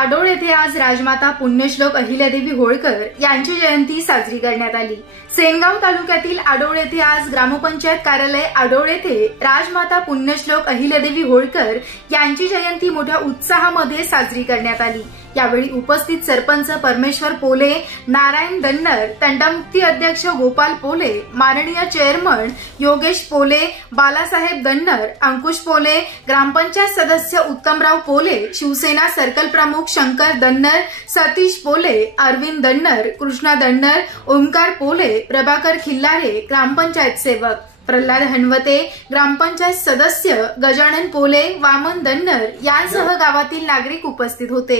आडोळ येथे आज राजमाता पुण्यश्लोक अहिल्यादेवी होळकर यांची जयंती साजरी करण्यात आली। सेनगाव तालुक्यातील आडोळ येथे आज ग्रामपंचायत कार्यालय आडोळ येथे राजमाता पुण्यश्लोक अहिल्यादेवी होळकर यांची जयंती मोठ्या उत्साहामध्ये साजरी करण्यात आली। यावेळी उपस्थित सरपंच परमेश्वर पोले, नारायण दन्नर, तंटामुक्ती अध्यक्ष गोपाल पोले, माननीय चेअरमन योगेश पोले, बालासाहेब दन्नर, अंकुश पोले, ग्रामपंचायत सदस्य उत्तमराव पोले, शिवसेना सर्कल प्रमुख शंकर दन्नर, सतीश पोले, अरविंद दन्नर, कृष्णा दन्नर, ओमकार पोले, प्रभाकर खिल्लारे, ग्रामपंचायत सेवक प्रल्हाद हनवते, ग्रामपंचायत सदस्य गजानन पोले, वामन दन्नर यांसह गावातील नागरिक उपस्थित होते।